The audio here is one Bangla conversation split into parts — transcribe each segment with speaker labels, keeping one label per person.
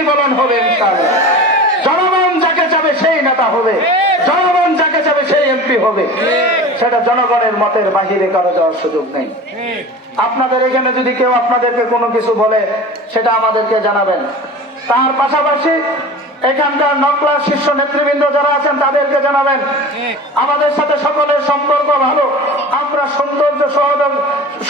Speaker 1: প্রতিফলন হবে জনগণ যাকে চাবে সেই নেতা হবে। জনগণ যাকে চাবে সেই এমপি হবে। সেটা জনগণের মতের বাহিরে কারও যাওয়ার সুযোগ নেই। আপনাদের এখানে যদি কেউ আপনাদেরকে কোনো কিছু বলে, সেটা আমাদেরকে জানাবেন। তার পাশাপাশি এখানকার নকলা শীর্ষ নেতৃবৃন্দ যারা আছেন, তাদেরকে জানাবেন। আমাদের সাথে সকলের সম্পর্ক ভালো। আমরা সৌন্দর্য সহযোগ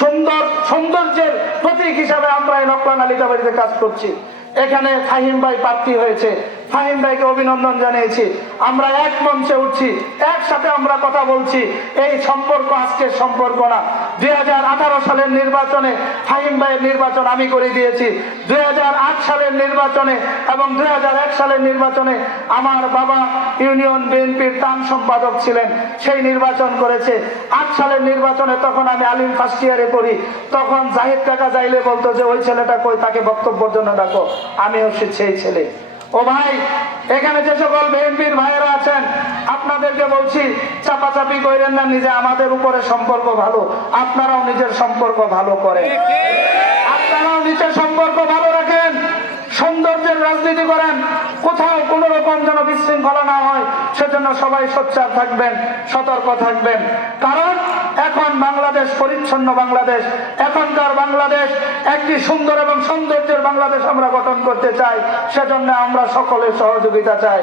Speaker 1: সুন্দর সৌন্দর্যের প্রতীক হিসাবে আমরা এই নকলা নালিকা বাড়িতে কাজ করছি। এখানে ফাহিম ভাই প্রার্থী হয়েছে। ফাহিম ভাইকে অভিনন্দন জানিয়েছি। আমরা এক মঞ্চে উঠছি, একসাথে আমরা কথা বলছি। এই সম্পর্ক আজকের সম্পর্ক না। দু হাজার আঠারো সালের নির্বাচনে ফাহিম ভাইয়ের নির্বাচন আমি করে দিয়েছি। দু হাজার আট সালের নির্বাচনে এবং দু হাজার এক সালের নির্বাচনে আমার বাবা ইউনিয়ন বিএনপির টান সম্পাদক ছিলেন। সেই নির্বাচন করেছে। আট সালের নির্বাচনে তখন আমি আলিম ফার্স্ট ইয়ারে করি তখন জাহিদ কাকা যাইলে বলতো যে, ওই ছেলেটা কই? তাকে বক্তব্যের জন্য ডাকো। আমি হচ্ছে সেই ছেলে। ও ভাই, এখানে যে সকল বিএনপির ভাইয়েরা আছেন আপনাদেরকে বলছি, চাপাচাপি করেন না, নিজে আমাদের উপরে সম্পর্ক ভালো, আপনারাও নিজের সম্পর্ক ভালো করেন। আপনারাও নিজের সম্পর্ক ভালো রাখেন, সৌন্দর্যের রাজনীতি করেন, কোথাও কোনো রকম যেন বিশৃঙ্খলা না হয়, সেজন্য সবাই সোচ্চার থাকবেন, সতর্ক থাকবেন। কারণ এখন বাংলাদেশ, পরিচ্ছন্ন বাংলাদেশ, এখনকার বাংলাদেশ, একটি সুন্দর এবং সৌন্দর্যের বাংলাদেশ আমরা গঠন করতে চাই, সেজন্য আমরা সকলের সহযোগিতা চাই।